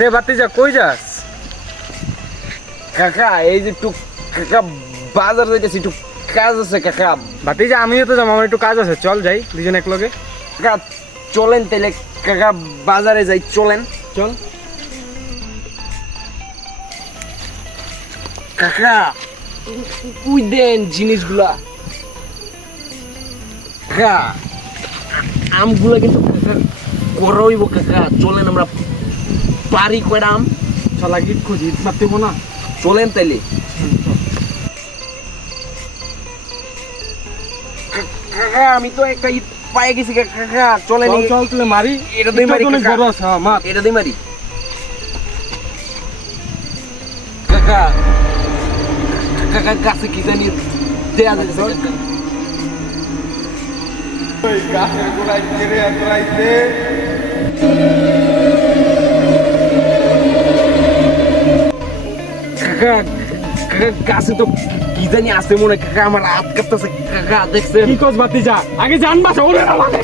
রে ভাতিজা কই যাস? কাকা এই যে একটু কাকা বাজার যাইতেছি, একটু কাজ আছে কাকা। ভাতিজা আমিও তো যাবো, আমার একটু কাজ আছে, চল যাই দুজন এক লগে। কাকা চলেন তাইলে কাকা, বাজারে যাই চলেন। চল। কাকা উই দেন জিনিসগুলা। কাকা আমগুলা কিন্তু কাকা বড় হইব কাকা, চলেন আমরা পারি কয়টা আম। শালা গিট খুঁজি পারতেব না। চলেন তাইলে। কাকা আমি তো একটা ইট পায়ে গেছি কাকা, চলেন। চল চল তুলে মারি। এটা দিয়ে মারি অনেক কাকা। বড় আছে, হ্যাঁ মার। এটা দিয়ে মারি কাকা। কাকা গাছে কি জানি দেয়া যাচ্ছে কাকা। গাছের গোড়ায় কেড়ে আঁকড়াইতে কাকা কাকা গাছে তো কি জানি আছে মনে হয় কাকা, আমার হাত কাঁপতেছে কাকা, দেখছেন? কি কস ভাতিজা? আগে জান বাসা ওরে না লাগে।